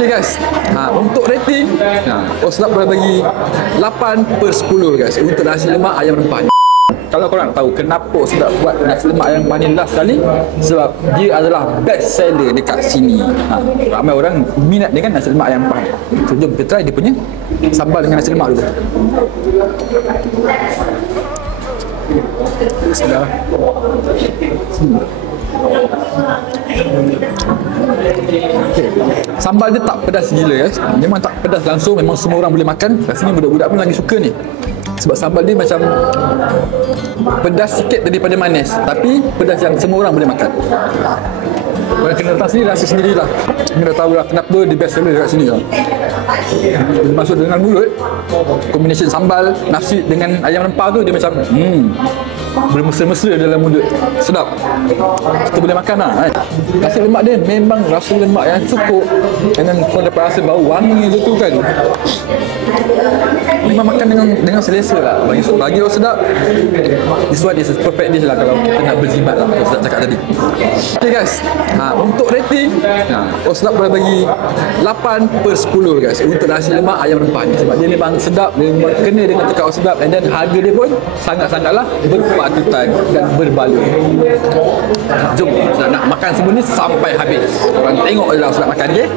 Okay guys, untuk rating, Osdap boleh bagi 8/10 guys untuk nasi lemak ayam rempah ni. Kalau korang tahu kenapa Osdap buat nasi lemak ayam rempah ni last kali, sebab dia adalah best seller dekat sini. Ramai orang minat dengan nasi lemak ayam rempah ni. So jom kita try dia punya sambal dengan nasi lemak dulu. Bismillah. Okay. Sambal dia tak pedas gila guys. Memang tak pedas langsung, memang semua orang boleh makan. Kat sini budak-budak pun lagi suka ni. Sebab sambal dia macam pedas sikit daripada manis, tapi pedas yang semua orang boleh makan. Korang kena datang sini, rasa sendirilah. Kena tahu lah kenapa dia best seller dekat sini lah. Masuk dengan mulut, kombinasi sambal, nasi dengan ayam rempah tu dia macam bermesra-mesra dalam mulut. Sedap. Kita boleh makan lah. Nasi lemak dia memang rasa lemak yang cukup, dan kau dapat rasa bau wangi tu kan. Memang makan dengan selesa lah. Bagi orang Sedap, this one is a perfect dish lah kalau kita nak berjimat lah, kalau Sedap cakap tadi. Okay guys, untuk rating, Osdap boleh bagi 8/10 guys untuk nasi lemak ayam rempah ni. Sebab dia memang sedap, dia memang kena dengan tekak Osdap, dan harga dia pun sangat-sangatlah berpatutan dan berbaloi. Jom nak makan semua ni sampai habis. Korang tengok je lah Osdap makan, okay?